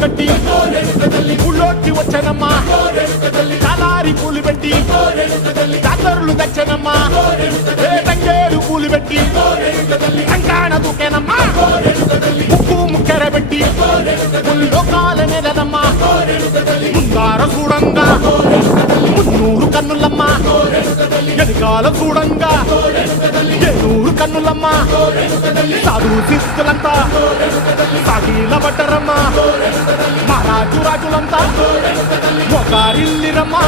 కట్టి ఊళ్ళోకి వచ్చానమ్మా కాలారి పూలు పెట్టి జాతరులు తెచ్చానమ్మా తంగేరు పూలు పెట్టి కంకాణ దూకేనమ్మా ముక్కు ముక్కెర పెట్టి లోకాల నెలనమ్మా ముందార చూడంగా మున్నూరు కన్నులమ్మా ఎనకాల చూడంగా ఎన్నూరు కన్నులమ్మా సాధు శిస్తులంతా సాగిల పడ్డరమ్మా మహారాజు రాజులంతా ఒకరిల్లిరమ్మా